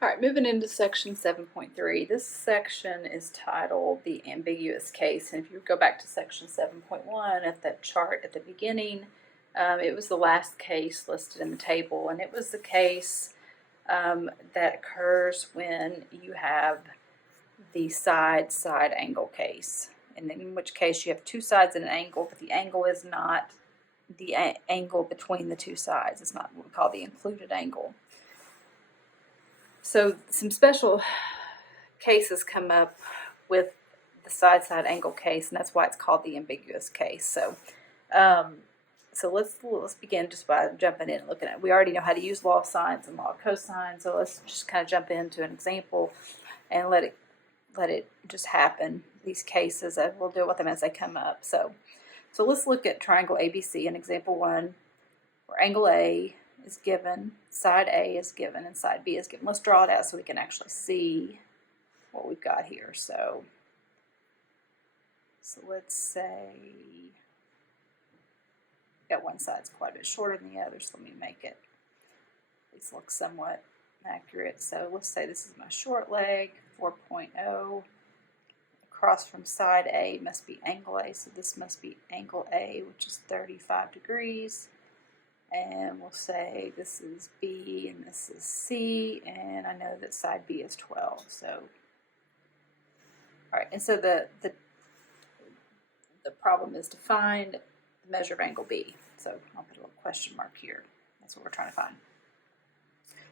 All right, moving into section 7.3. This section is titled The Ambiguous Case. And if you go back to section 7.1 at that chart at the beginning, it was the last case listed in the table, and it was the case that occurs when you have the side angle case, and in which case you have two sides at an angle, but the angle is not the angle between the two sides. It's not what we call the included angle. So some special cases come up with the side angle case, and that's why it's called the ambiguous case. So let's begin just by jumping in and looking at it. We already know how to use law of sines and law of cosine, so let's just kind of jump into an example and let it just happen. These cases, we'll deal with them as they come up. So let's look at triangle ABC in example 1, where angle A is given, side A is given, and side B is given. Let's draw it out so we can actually see what we've got here. So let's say got one side's quite a bit shorter than the other, so let me make it at least look somewhat accurate. So let's say this is my short leg, 4.0. Across from side A must be angle A, so this must be angle A, which is 35 degrees. And we'll say this is B and this is C, and I know that side B is 12. So, all right, and so the problem is to find the measure of angle B. So I'll put a little question mark here. That's what we're trying to find.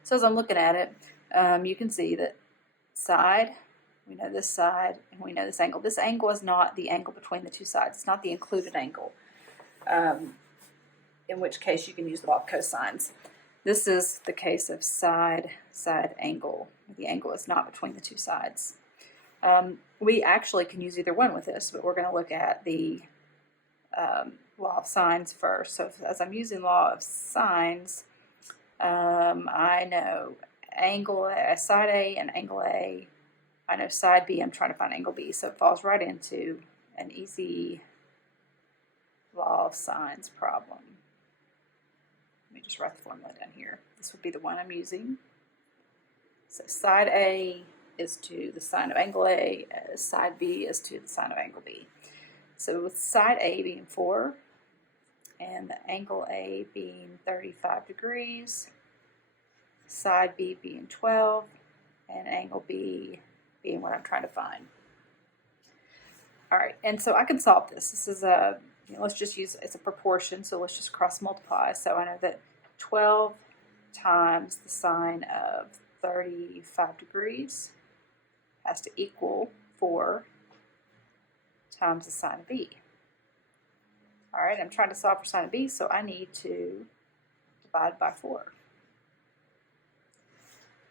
So as I'm looking at it, you can see that side, we know this side, and we know this angle. This angle is not the angle between the two sides. It's not the included angle. In which case you can use the law of cosines. This is the case of side angle. The angle is not between the two sides. We actually can use either one with this, but we're going to look at the law of sines first. So as I'm using law of sines, I know side A and angle A. I know side B, I'm trying to find angle B, so it falls right into an easy law of sines problem. Let me just write the formula down here. This would be the one I'm using. So side A is to the sine of angle A, side B is to the sine of angle B. So with side A being 4, and the angle A being 35 degrees, side B being 12, and angle B being what I'm trying to find. All right, and so I can solve this. This is a, let's just use, it's a proportion, so let's just cross multiply. So I know that 12 times the sine of 35 degrees has to equal 4 times the sine of B. All right, I'm trying to solve for sine of B, so I need to divide by 4.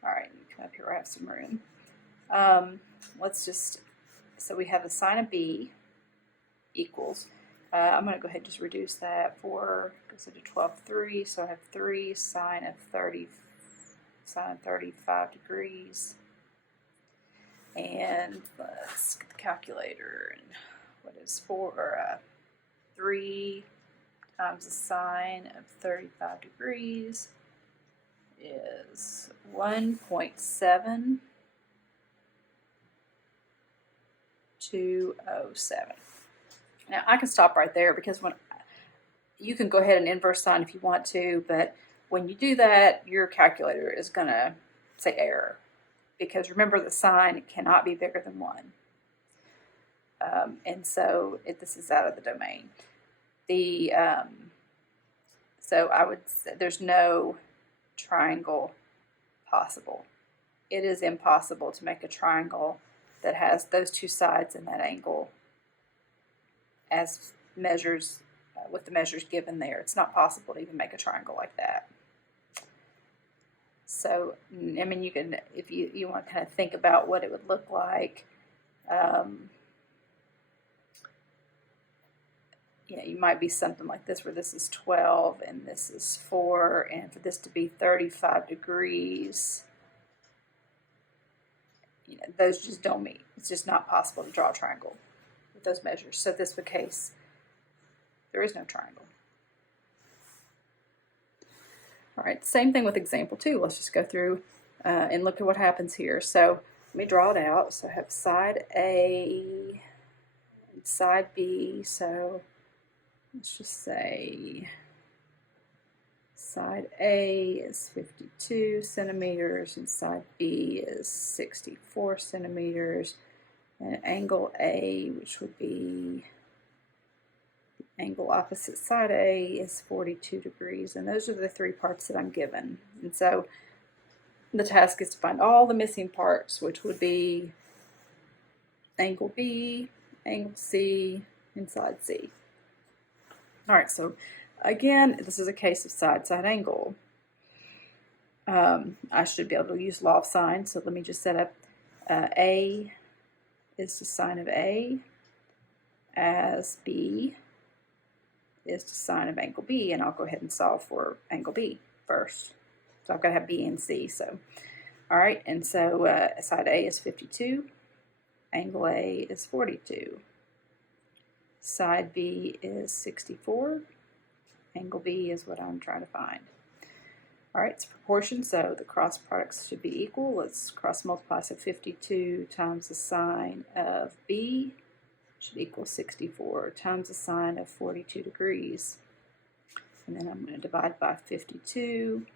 All right, let me come up here where I have some room. So we have the sine of B equals, I'm going to go ahead and just reduce that. 4 goes into 12, 3, so I have 3 sine of 35 degrees. And let's get the calculator. And what is 3 times the sine of 35 degrees is 1.7207. Now I can stop right there because when you can go ahead and inverse sine if you want to, but when you do that, your calculator is going to say error, because remember the sine cannot be bigger than 1. And so this is out of the domain. So I would say there's no triangle possible. It is impossible to make a triangle that has those two sides and that angle as measures, with the measures given there. It's not possible to even make a triangle like that. So, I mean, you can, if you want to kind of think about what it would look like, you might be something like this, where this is 12 and this is 4, and for this to be 35 degrees, those just don't meet. It's just not possible to draw a triangle with those measures. So this would case, there is no triangle. All right, same thing with example 2. Let's just go through and look at what happens here. So let me draw it out. So I have side A and side B. So let's just say side A is 52 centimeters and side B is 64 centimeters. And angle A, which would be the angle opposite side A, is 42 degrees. And those are the three parts that I'm given. And so the task is to find all the missing parts, which would be angle B, angle C, and side C. All right, so again, this is a case of side-side angle. I should be able to use law of sine, so let me just set up A is the sine of A, as B is the sine of angle B, and I'll go ahead and solve for angle B first. So I've got to have B and C. So, all right, and so side A is 52, angle A is 42, side B is 64, angle B is what I'm trying to find. All right, it's proportion, so the cross products should be equal. Let's cross multiply, so 52 times the sine of B should equal 64 times the sine of 42 degrees. And then I'm going to divide by 52.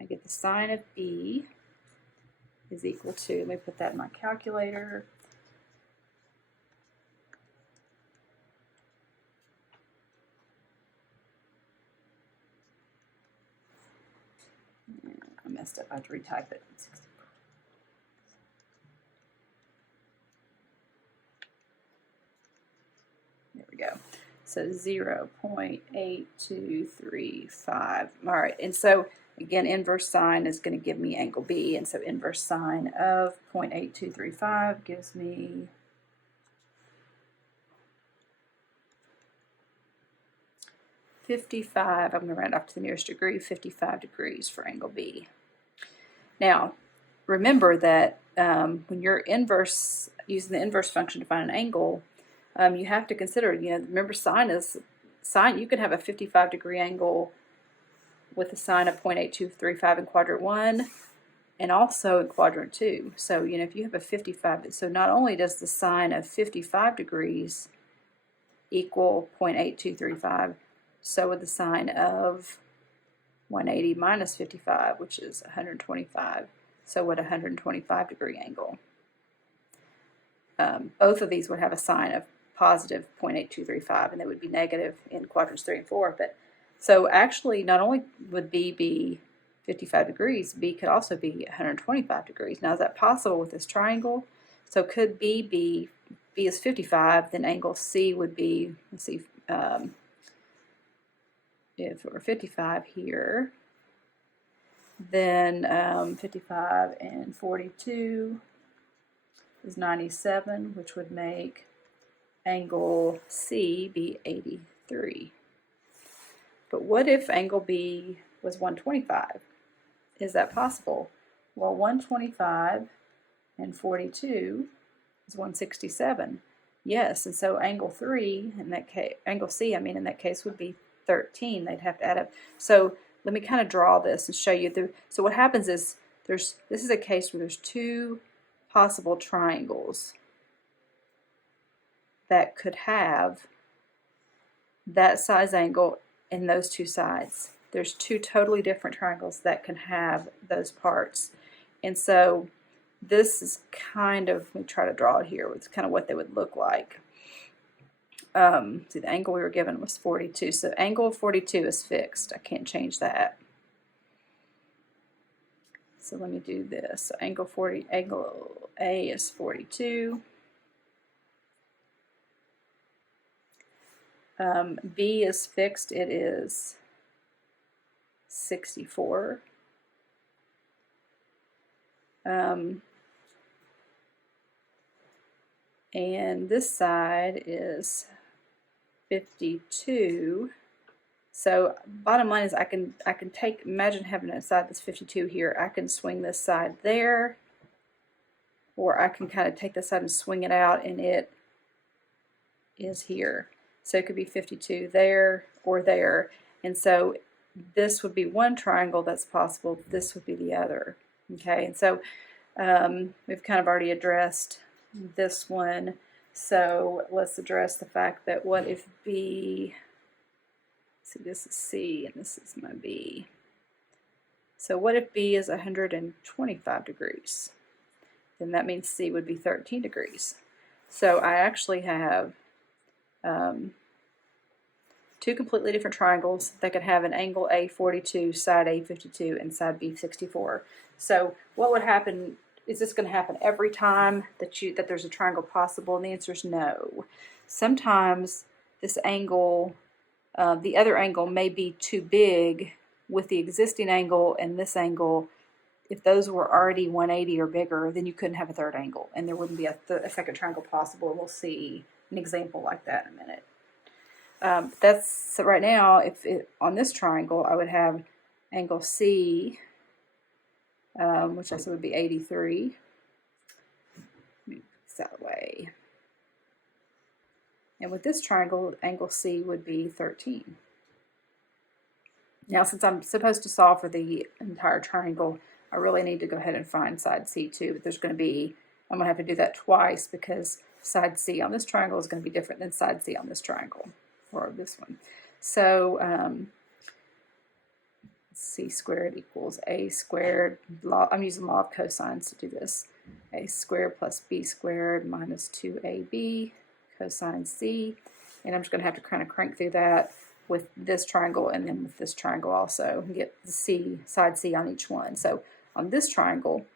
I get the sine of B is equal to, let me put that in my calculator, I messed up, I had to retype it. There we go. So 0.8235. All right, and so again, inverse sine is going to give me angle B, and so inverse sine of 0.8235 gives me 55, I'm going to round off to the nearest degree, 55 degrees for angle B. Now, remember that when you're using the inverse function to find an angle, you have to consider, remember sine, you can have a 55 degree angle with a sine of 0.8235 in quadrant 1 and also in quadrant 2. So, if you have a 55, so not only does the sine of 55 degrees equal 0.8235, so would the sine of 180 minus 55, which is 125. So would a 125 degree angle. Both of these would have a sine of positive 0.8235, and they would be negative in quadrants 3 and 4. But so actually, not only would B be 55 degrees, B could also be 125 degrees. Now, is that possible with this triangle? So could B be, B is 55, then angle C would be, let's see, if it were 55 here, then 55 and 42 is 97, which would make angle C be 83. But what if angle B was 125? Is that possible? Well, 125 and 42 is 167. Yes, and so angle C, in that case would be 13. They'd have to add up. So let me kind of draw this and show you. So what happens is this is a case where there's two possible triangles that could have that size angle in those two sides. There's two totally different triangles that can have those parts. And so this is kind of, let me try to draw it here. It's kind of what they would look like. See, the angle we were given was 42. So angle 42 is fixed. I can't change that. So let me do this. So angle A is 42. B is fixed. It is 64. And this side is 52. So bottom line is I can imagine having a side that's 52 here. I can swing this side there, or I can kind of take this side and swing it out, and it is here. So it could be 52 there or there. And so this would be one triangle that's possible, this would be the other. Okay, and so we've kind of already addressed this one. So let's address the fact that what if B, see, this is C and this is my B. So what if B is 125 degrees? Then that means C would be 13 degrees. So I actually have two completely different triangles that could have an angle A 42, side A 52, and side B 64. So what would happen, is this going to happen every time that there's a triangle possible? And the answer is no. Sometimes this angle, the other angle may be too big with the existing angle and this angle. If those were already 180 or bigger, then you couldn't have a third angle, and there wouldn't be a second triangle possible. We'll see an example like that in a minute. So right now, on this triangle, I would have angle C, which also would be 83. Move this that way. And with this triangle, angle C would be 13. Now, since I'm supposed to solve for the entire triangle, I really need to go ahead and find side C too, but I'm going to have to do that twice because side C on this triangle is going to be different than side C on this triangle, or this one. So C squared equals A squared, I'm using law of cosines to do this, A squared plus B squared minus 2AB cosine C, and I'm just going to have to kind of crank through that with this triangle and then with this triangle also, and get the C, side C on each one. So on this triangle,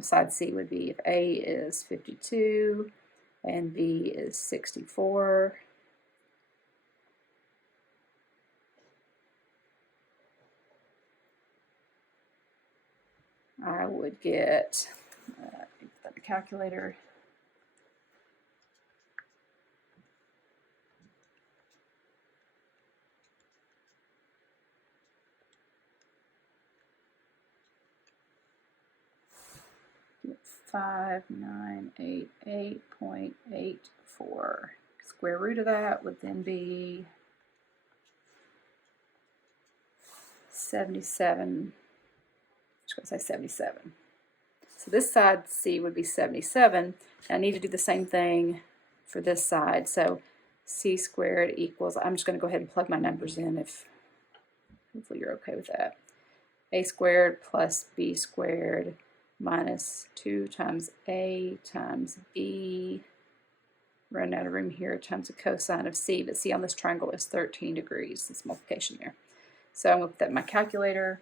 side C would be if A is 52 and B is 64. I would get the calculator. Get 5988.84. Square root of that would then be 77. Just going to say 77. So this side C would be 77. I need to do the same thing for this side. So C squared equals, I'm just going to go ahead and plug my numbers in, if hopefully you're okay with that. A squared plus B squared minus 2 times A times B, run out of room here, times the cosine of C, but C on this triangle is 13 degrees, this multiplication there. So I'm going to put that in my calculator.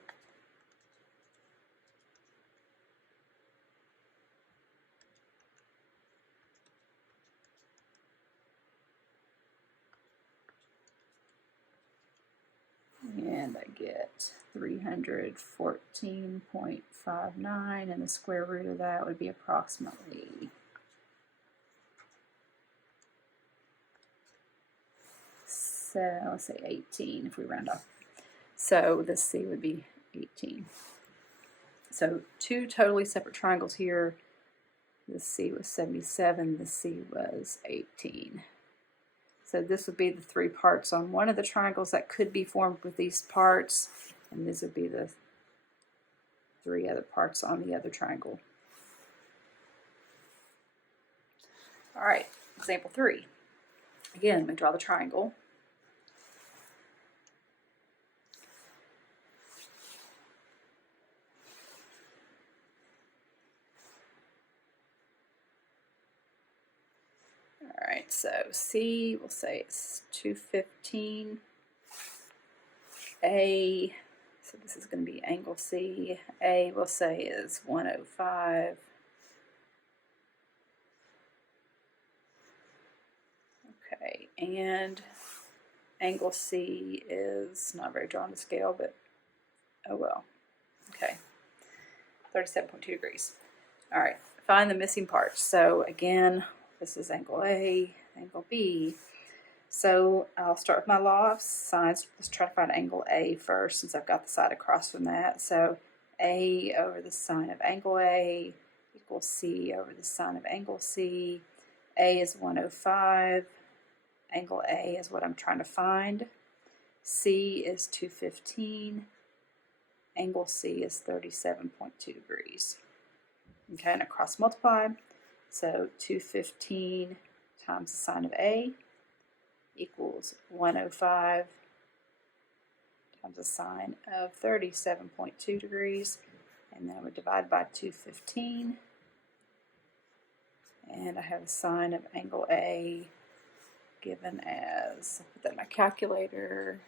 And I get 314.59, and the square root of that would be approximately 18 if we round off. So this C would be 18. So two totally separate triangles here. This C was 77, this C was 18. So this would be the three parts on one of the triangles that could be formed with these parts, and this would be the three other parts on the other triangle. All right, example 3. Again, we draw the triangle. Alright, so C, we'll say it's 215. A, so this is going to be angle C. A, we'll say is 105. Okay, and angle C is not very drawn to scale, but oh well. Okay, 37.2 degrees. Alright, find the missing parts. So again, this is angle A, angle B. So I'll start with my law of sines. Let's try to find angle A first, since I've got the side across from that. So A over the sine of angle A equals C over the sine of angle C. A is 105. Angle A is what I'm trying to find. C is 215. Angle C is 37.2 degrees. Okay, and I cross multiply. So 215 times the sine of A equals 105 times the sine of 37.2 degrees. And then I would divide by 215. And I have the sine of angle A given as, I'll put that in my calculator,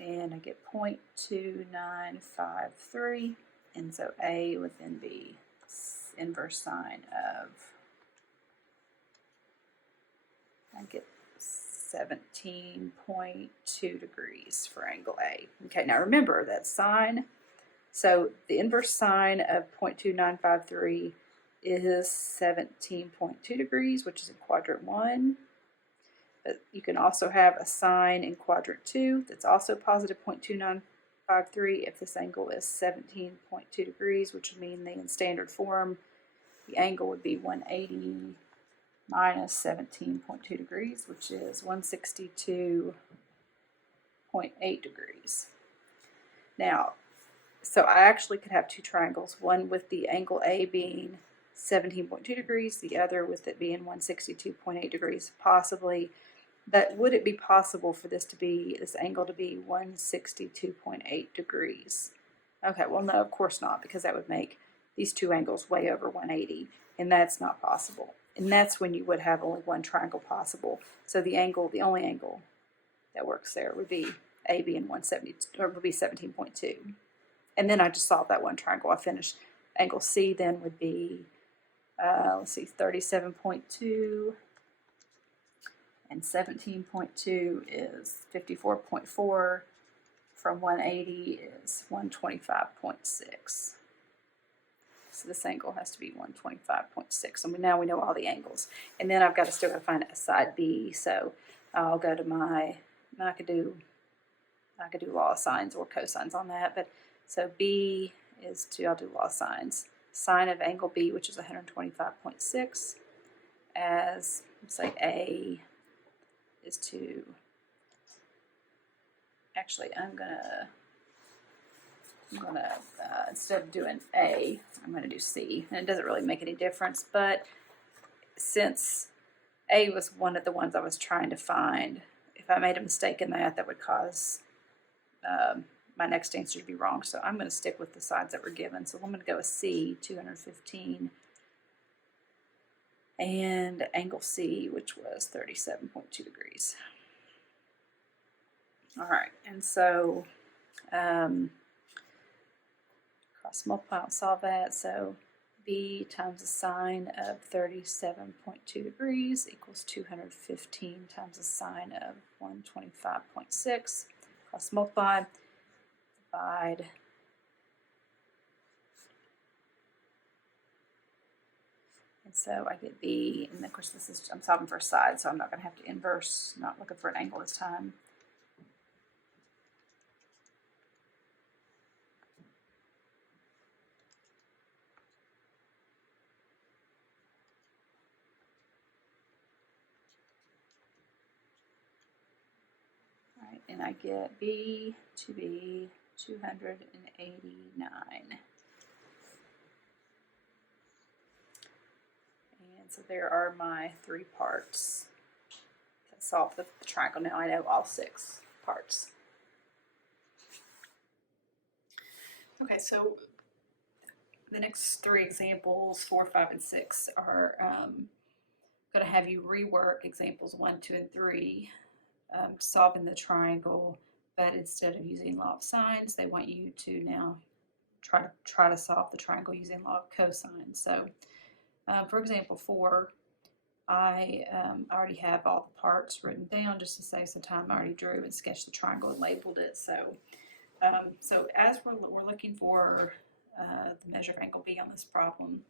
and I get 0.2953, and so A would then be inverse sine of, I get 17.2 degrees for angle A. Okay, now remember that sine, so the inverse sine of 0.2953 is 17.2 degrees, which is in quadrant 1. But you can also have a sine in quadrant 2 that's also positive 0.2953 if this angle is 17.2 degrees, which would mean that in standard form the angle would be 180 minus 17.2 degrees, which is 162.8 degrees. Now, so I actually could have two triangles, one with the angle A being 17.2 degrees, the other with it being 162.8 degrees, possibly. But would it be possible for this angle to be 162.8 degrees? Okay, well, no, of course not, because that would make these two angles way over 180, and that's not possible. And that's when you would have only one triangle possible. So the only angle that works there would be A being 170, or would be 17.2. And then I just solved that one triangle. I finished. Angle C then would be, let's see, 37.2, and 17.2 is 54.4. From 180 is 125.6. So this angle has to be 125.6. And now we know all the angles. And then I've got to still got to find a side B. So I'll go to I could do law of sines or cosines on that. But so B is I'll do law of sines. Sine of angle B, which is 125.6, as let's say A is to, actually I'm gonna instead of doing A, I'm gonna do C, and it doesn't really make any difference, but since A was one of the ones I was trying to find, if I made a mistake in that, that would cause my next answer to be wrong. So I'm going to stick with the sides that were given. So I'm going to go with C, 215, and angle C, which was 37.2 degrees. All right, and so cross multiply and solve that. So B times the sine of 37.2 degrees equals 215 times the sine of 125.6. Cross multiply, divide. And so I get B, and of course I'm solving for a side, so I'm not going to have to inverse, not looking for an angle this time. And I get B to be 289. And so there are my 3 parts that solve the triangle. Now I know all 6 parts. Okay, so the next 3 examples, 4, 5, and 6, are going to have you rework examples 1, 2, and 3. Solving the triangle, but instead of using law of sines, they want you to now try to solve the triangle using law of cosines. So, for example, 4, I already have all the parts written down just to save some time. I already drew and sketched the triangle and labeled it. So, so as we're looking for the measure of angle B on this problem.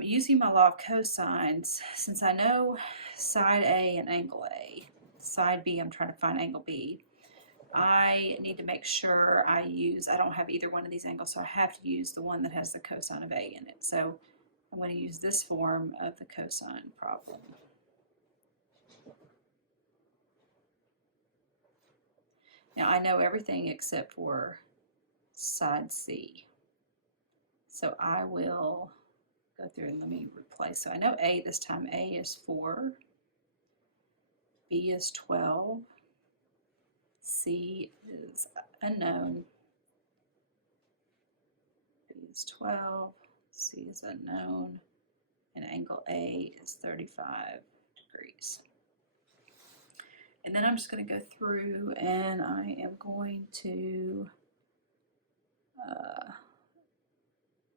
Using my law of cosines, since I know side A and angle A, side B I'm trying to find angle B, I need to make sure I don't have either one of these angles, so I have to use the one that has the cosine of A in it. So I'm going to use this form of the cosine problem. Now I know everything except for side C. So I will go through and let me replace. So I know A this time. A is 4, B is 12, C is unknown, B is 12, C is unknown, and angle A is 35 degrees. And then I'm just going to go through and I am going to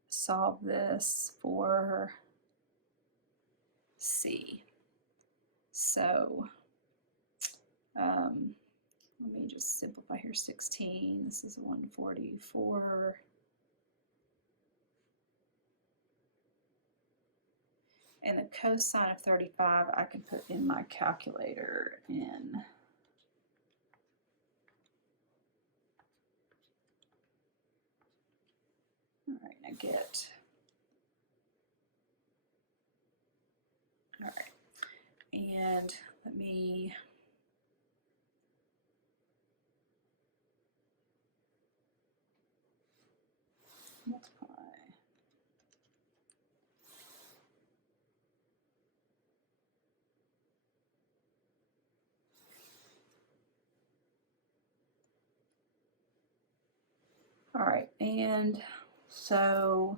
solve this for C. So let me just simplify here. 16, this is 144. And the cosine of 35 I can put in my calculator in all right, I get all right, and let me multiply. All right, and so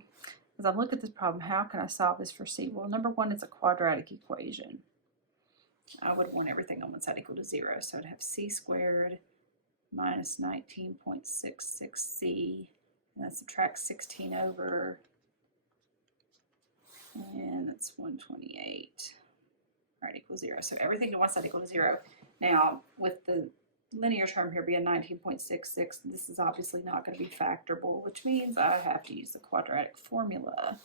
as I look at this problem, how can I solve this for C? Well, number one, it's a quadratic equation. I would want everything on one side equal to 0, so I'd have C squared minus 19.66C, and that subtracts 16 over, and that's 128. All right, equals 0. So everything to one side equal to 0. Now, with the linear term here being 19.66, this is obviously not going to be factorable, which means I have to use the quadratic formula.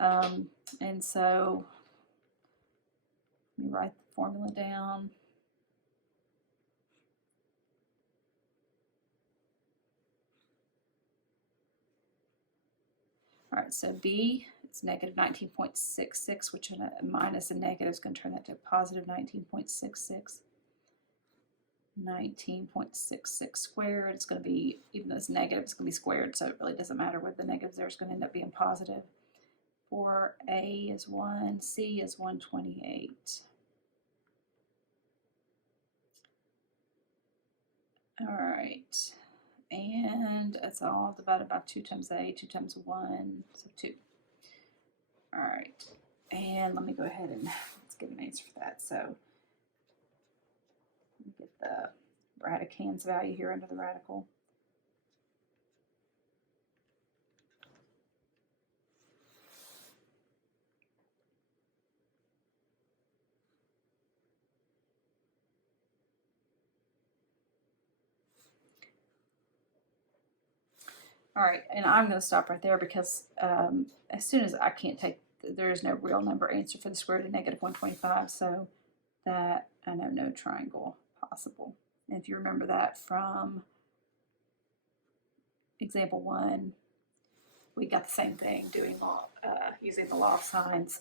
And so let me write the formula down. All right, so B, it's negative 19.66, which a minus and negative is going to turn that to positive 19.66. 19.66 squared. It's going to be, even though it's negative, it's going to be squared, so it really doesn't matter where the negatives there. It's going to end up being positive. 4A is 1, C is 128. All right, and that's all divided by 2 times A, 2 times 1, so 2. All right, and let me go ahead and let's get an answer for that. So let me get the radicand's value here under the radical. All right, and I'm going to stop right there because as soon as I can't take, there is no real number answer for the square root of negative 125, so that I know no triangle possible. And if you remember that from example 1, we got the same thing doing using the law of sines.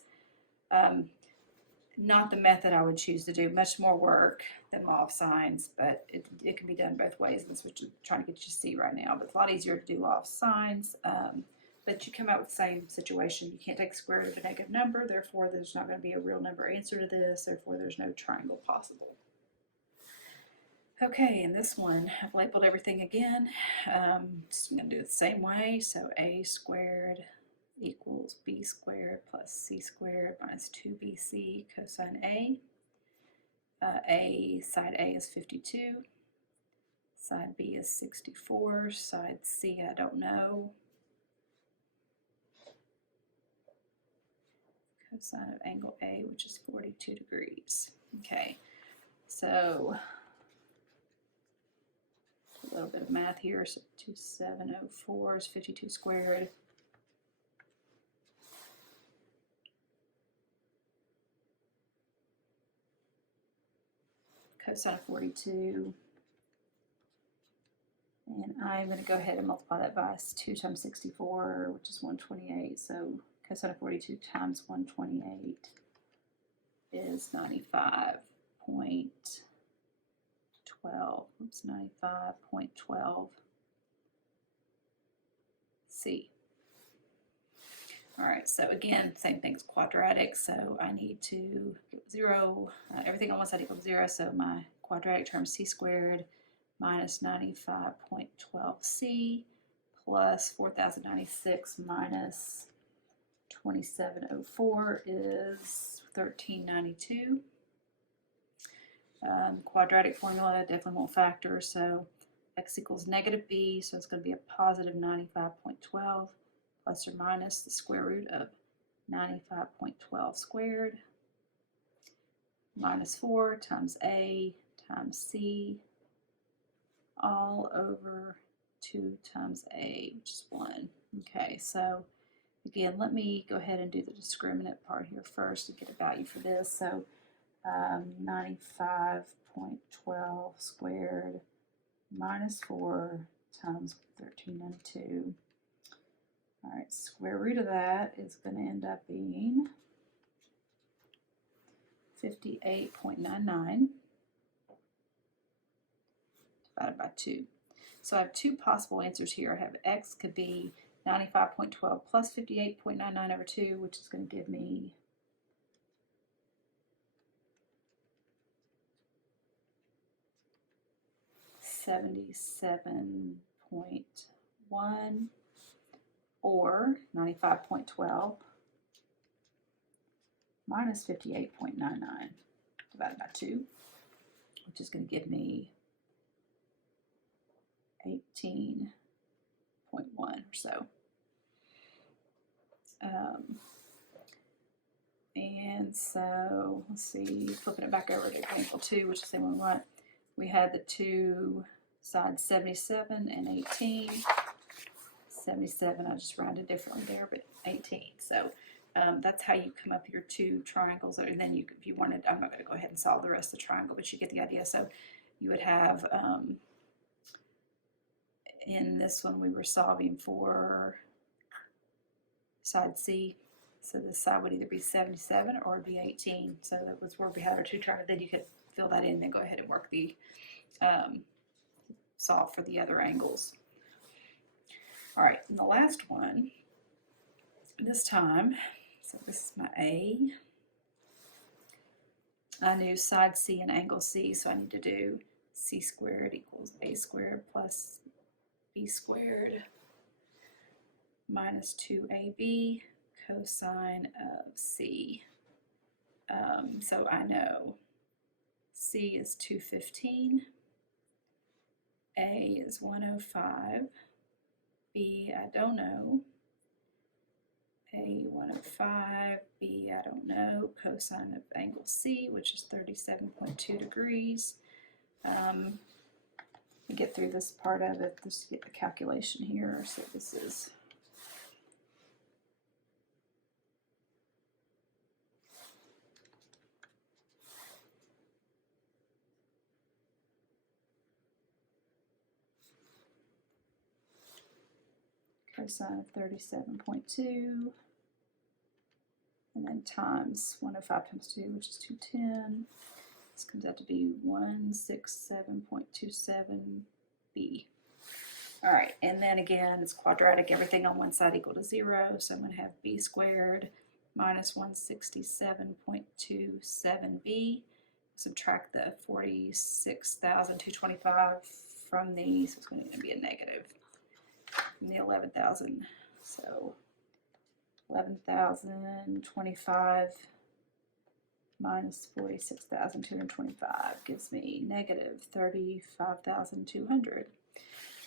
Not the method I would choose to do, much more work than law of sines, but it can be done both ways, and that's what I'm trying to get you to see right now. But it's a lot easier to do law of sines, but you come out with the same situation. You can't take the square root of a negative number, therefore there's not going to be a real number answer to this, therefore there's no triangle possible. Okay, in this one, I've labeled everything again. Just going to do it the same way, so A squared equals B squared plus C squared minus 2BC cosine A. Side A is 52, side B is 64, side C I don't know. Cosine of angle A, which is 42 degrees. Okay, so a little bit of math here. So 2704 is 52 squared. Cosine of 42 And I'm going to go ahead and multiply that by 2 times 64, which is 128. So cosine of 42 times 128 is 95.12. Oops, 95.12 C. All right, so again, same thing as quadratic. So I need to get 0. Everything on one side equals 0. So my quadratic term c squared minus 95.12c plus 4096 minus 2704 is 1392. Quadratic formula definitely won't factor, so x equals negative b, so it's going to be a positive 95.12 plus or minus the square root of 95.12 squared minus 4 times a times c all over 2 times a, which is 1. Okay, so again, let me go ahead and do the discriminant part here first to get a value for this. So 95.12 squared minus 4 times 1392. All right, square root of that is going to end up being 58.99 divided by 2. So I have two possible answers here. I have x could be 95.12 plus 58.99 over 2, which is going to give me 77.1, or 95.12 minus 58.99 divided by 2, which is going to give me 18.1 or so. And so let's see, flipping it back over to example 2, which is the same one we want. We had the two sides 77 and 18. 77, I just rounded differently there, but 18. So that's how you come up with your two triangles. And then you, if you wanted, I'm not going to go ahead and solve the rest of the triangle, but you get the idea. So you would have, in this one we were solving for side C. So this side would either be 77 or be 18. So that was where we had our two triangles. Then you could fill that in and then go ahead and work the solve for the other angles. All right, and the last one, this time, so this is my A. I knew side C and angle C, so I need to do C squared equals A squared plus B squared minus 2AB cosine of C. So I know C is 215, A is 105, B I don't know, A 105, B I don't know, cosine of angle C, which is 37.2 degrees. Get through this part of it, just get the calculation here. So this is cosine of 37.2, and then times 105 times 2, which is 210. This comes out to be 167.27b. All right, and then again, it's quadratic. Everything on one side equal to 0, so I'm going to have b squared minus 167.27b. Subtract the 46,225 from these, so it's going to be a negative. And the 11,000, so 11,025 minus 46,225 gives me negative 35,200.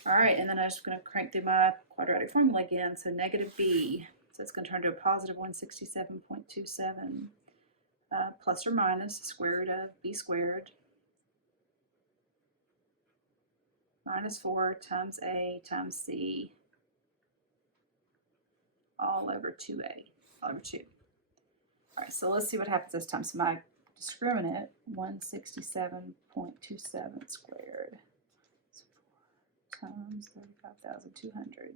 All right, and then I'm just going to crank through my quadratic formula again. So negative b, so it's going to turn to a positive 167.27 plus or minus the square root of b squared minus 4 times a times c all over 2a, all over 2. All right, so let's see what happens this time. So my discriminant, 167.27 squared times 35,200.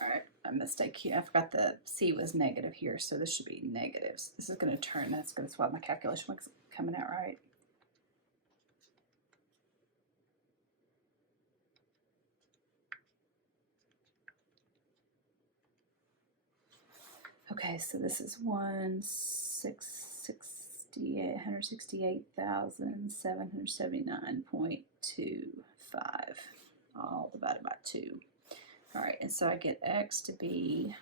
Alright, a mistake here. I forgot the C was negative here, so this should be negatives. This is going to turn, that's going to swap my calculation was coming out right. Okay, so this is 168,779.25, all divided by 2. All right, and so I get x to be,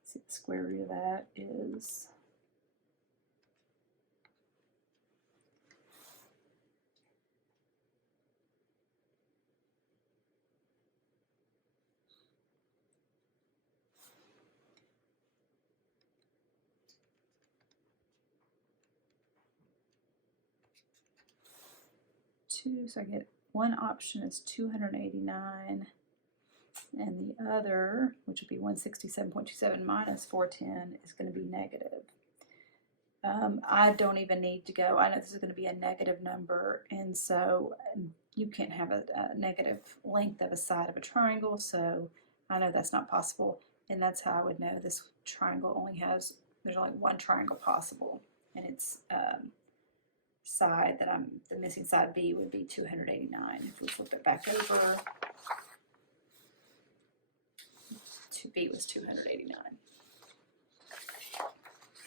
let's see, the square root of that is 2, so I get one option is 289, and the other, which would be 167.27 minus 410, is going to be negative. I don't even need to go. I know this is going to be a negative number, and so you can't have a negative length of a side of a triangle, so I know that's not possible, and that's how I would know this triangle only has, there's only one triangle possible, and it's side that the missing side B would be 289. If we flip it back over, B was 289.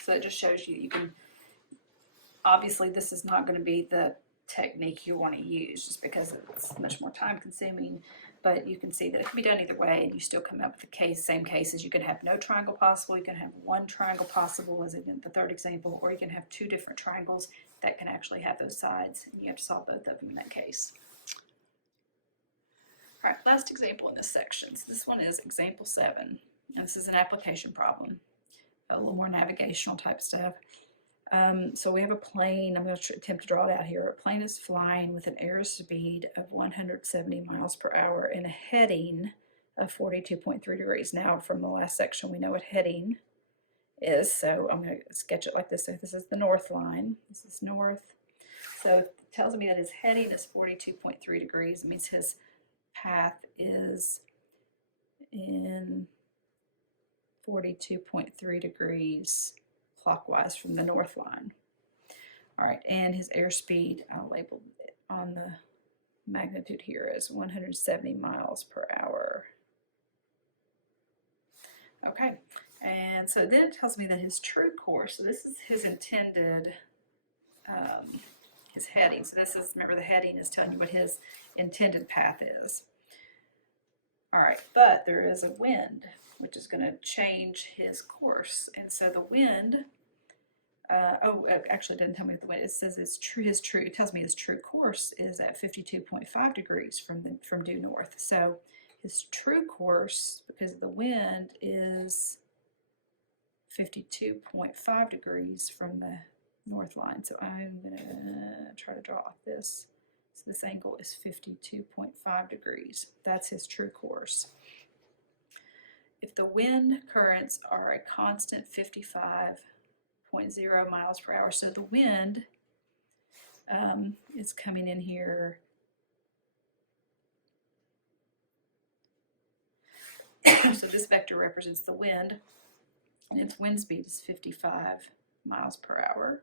So it just shows you can, obviously this is not going to be the technique you want to use just because it's much more time consuming, but you can see that it can be done either way and you still come up with the same cases. You can have no triangle possible, you can have one triangle possible as in the third example, or you can have two different triangles that can actually have those sides, and you have to solve both of them in that case. All right, last example in this section. So this one is example 7, and this is an application problem, a little more navigational type stuff. So we have a plane. I'm going to attempt to draw it out here. A plane is flying with an airspeed of 170 miles per hour and a heading of 42.3 degrees. Now, from the last section, we know what heading is, so I'm going to sketch it like this. So this is the north line. This is north. So it tells me that his heading is 42.3 degrees. It means his path is in 42.3 degrees clockwise from the north line. All right, and his airspeed, I'll label it on the magnitude here as 170 miles per hour. Okay, and so then it tells me that his true course, so this is his intended, his heading. So this is, remember the heading is telling you what his intended path is. All right, but there is a wind, which is going to change his course. And so the wind, it actually doesn't tell me what the wind, it says it's true, it tells me his true course is at 52.5 degrees from due north. So his true course, because of the wind, is 52.5 degrees from the north line. So I'm going to try to draw this. So this angle is 52.5 degrees. That's his true course. If the wind currents are a constant 55.0 miles per hour, so the wind is coming in here. So this vector represents the wind, and its wind speed is 55 miles per hour.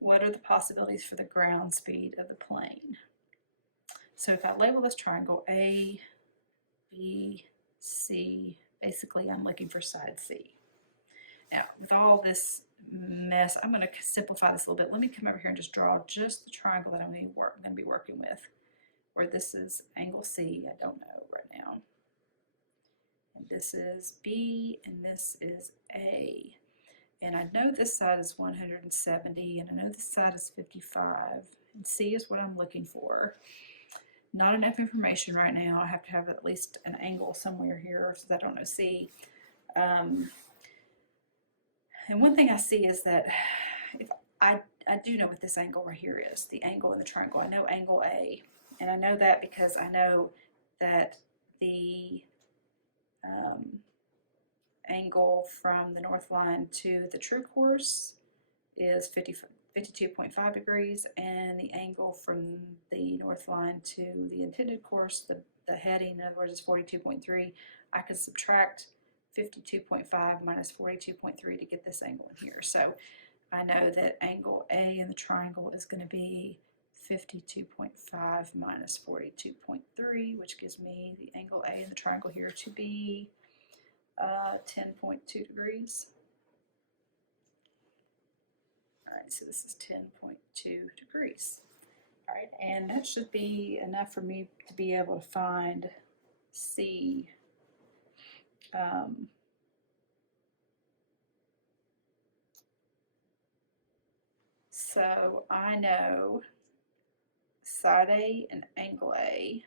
What are the possibilities for the ground speed of the plane? So if I label this triangle A, B, C, basically I'm looking for side C. Now, with all this mess, I'm going to simplify this a little bit. Let me come over here and just draw just the triangle that I'm going to be working with, where this is angle C, I don't know right now. And this is B, and this is A. And I know this side is 170, and I know this side is 55, and C is what I'm looking for. not enough information right now. I have to have at least an angle somewhere here so that I don't know C. And one thing I see is that if I do know what this angle right here is, the angle in the triangle. I know angle A, and I know that because I know that the angle from the north line to the true course is 52.5 degrees, and the angle from the north line to the intended course, the heading, in other words, is 42.3. I could subtract 52.5 minus 42.3 to get this angle in here. So I know that angle A in the triangle is going to be 52.5 minus 42.3, which gives me the angle A in the triangle here to be 10.2 degrees. All right, so this is 10.2 degrees. All right, and that should be enough for me to be able to find C. So I know side A and angle A,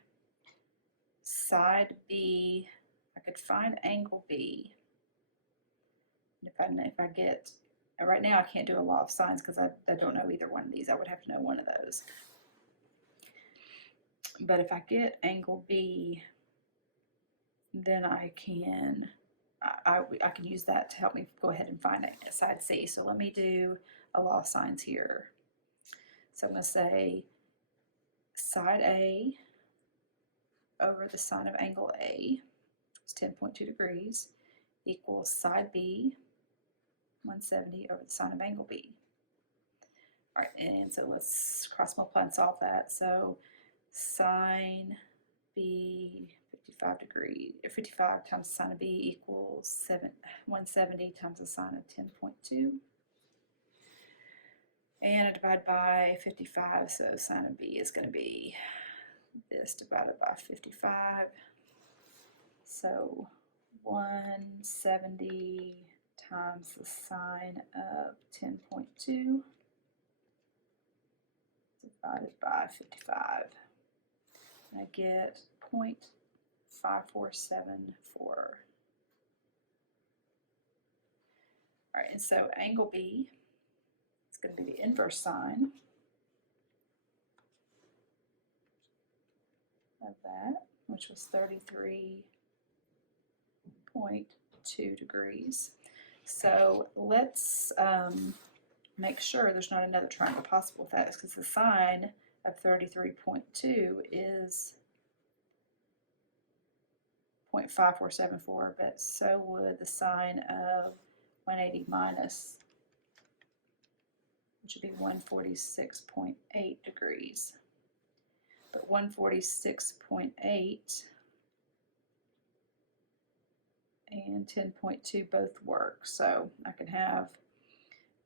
side B, I could find angle B. And if I get, right now I can't do a law of sines because I don't know either one of these. I would have to know one of those. But if I get angle B, then I can use that to help me go ahead and find side C. So let me do a law of sines here. So I'm going to say side A over the sine of angle A is 10.2 degrees equals side B 170 over the sine of angle B. All right, and so let's cross multiply and solve that. So sine B 55 degrees, 55 times the sine of B equals 170 times the sine of 10.2. And I divide by 55, so sine of B is going to be this divided by 55. So 170 times the sine of 10.2 divided by 55. And I get 0.5474. All right, and so angle B is going to be the inverse sine of that, which was 33.2 degrees. So let's make sure there's not another triangle possible with that, because the sine of 33.2 is 0.5474, but so would the sine of 180 minus, which would be 146.8 degrees. But 146.8 and 10.2 both work, so I can have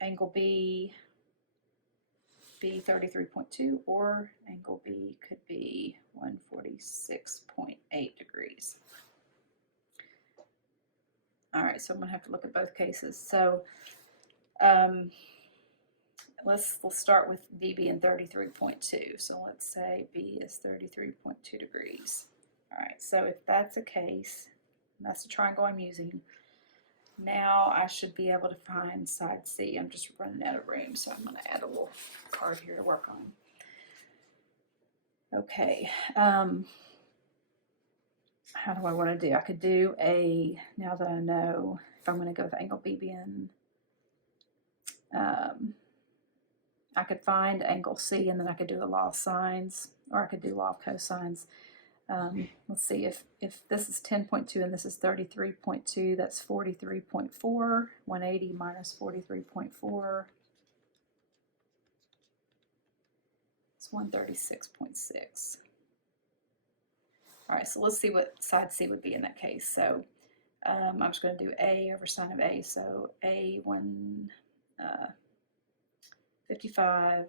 angle B be 33.2, or angle B could be 146.8 degrees. All right, so I'm going to have to look at both cases. So let's start with B being 33.2. So let's say B is 33.2 degrees. All right, so if that's the case, and that's the triangle I'm using, now I should be able to find side C. I'm just running out of room, so I'm going to add a little card here to work on. Okay, how do I want to do? I could do a, now that I know if I'm going to go with angle B being, I could find angle C, and then I could do the law of sines, or I could do law of cosines. Let's see, if this is 10.2 and this is 33.2, that's 43.4. 180 minus 43.4 is 136.6. All right, so let's see what side C would be in that case. So I'm just going to do A over sine of A. So A 155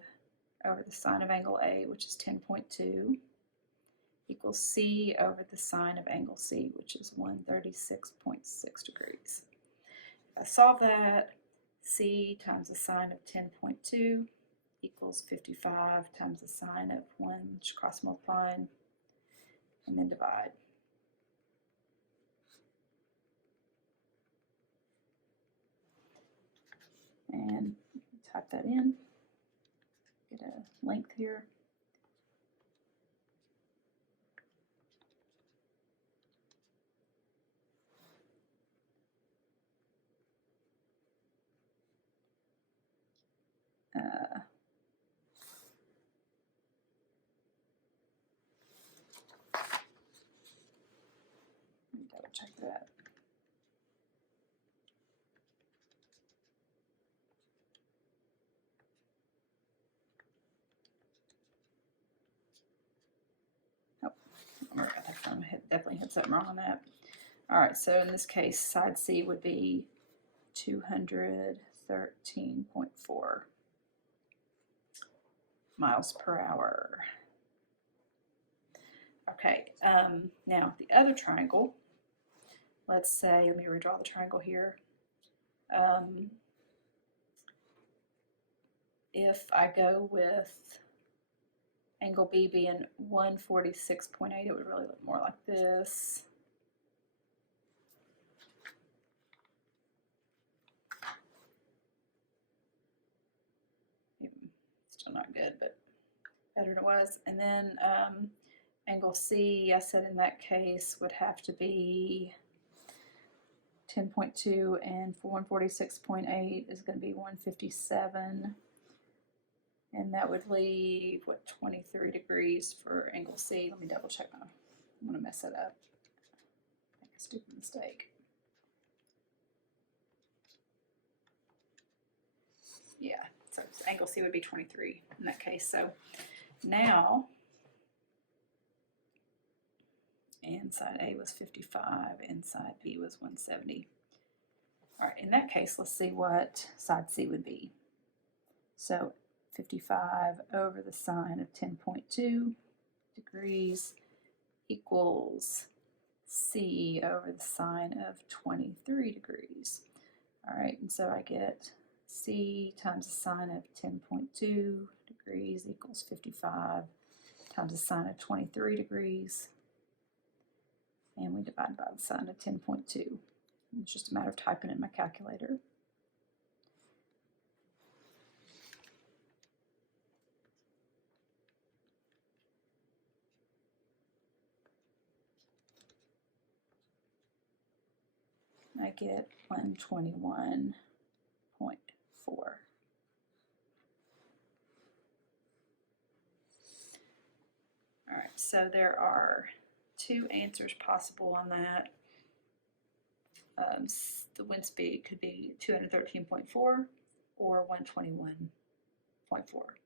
over the sine of angle A, which is 10.2, equals C over the sine of angle C, which is 136.6 degrees. If I solve that, C times the sine of 10.2 equals 55 times the sine of 1, just cross multiplying, and then divide. And type that in, get a length here. Double check that. Oh, I definitely had something wrong on that. All right, so in this case, side C would be 213.4 miles per hour. Okay, now the other triangle, let's say, let me redraw the triangle here. If I go with angle B being 146.8, it would really look more like this. Still not good, but better than it was. And then angle C, I said in that case, would have to be 10.2, and for 146.8 is going to be 157. And that would leave, what, 23 degrees for angle C. Let me double check. I'm going to mess it up. Make a stupid mistake. Yeah, so angle C would be 23 in that case. So now, and side A was 55, and side B was 170. All right, in that case, let's see what side C would be. So 55 over the sine of 10.2 degrees equals C over the sine of 23 degrees. All right, and so I get C times the sine of 10.2 degrees equals 55 times the sine of 23 degrees. And we divide by the sine of 10.2. It's just a matter of typing in my calculator. I get 121.4. All right, so there are two answers possible on that. The wind speed could be 213.4 or 121.4.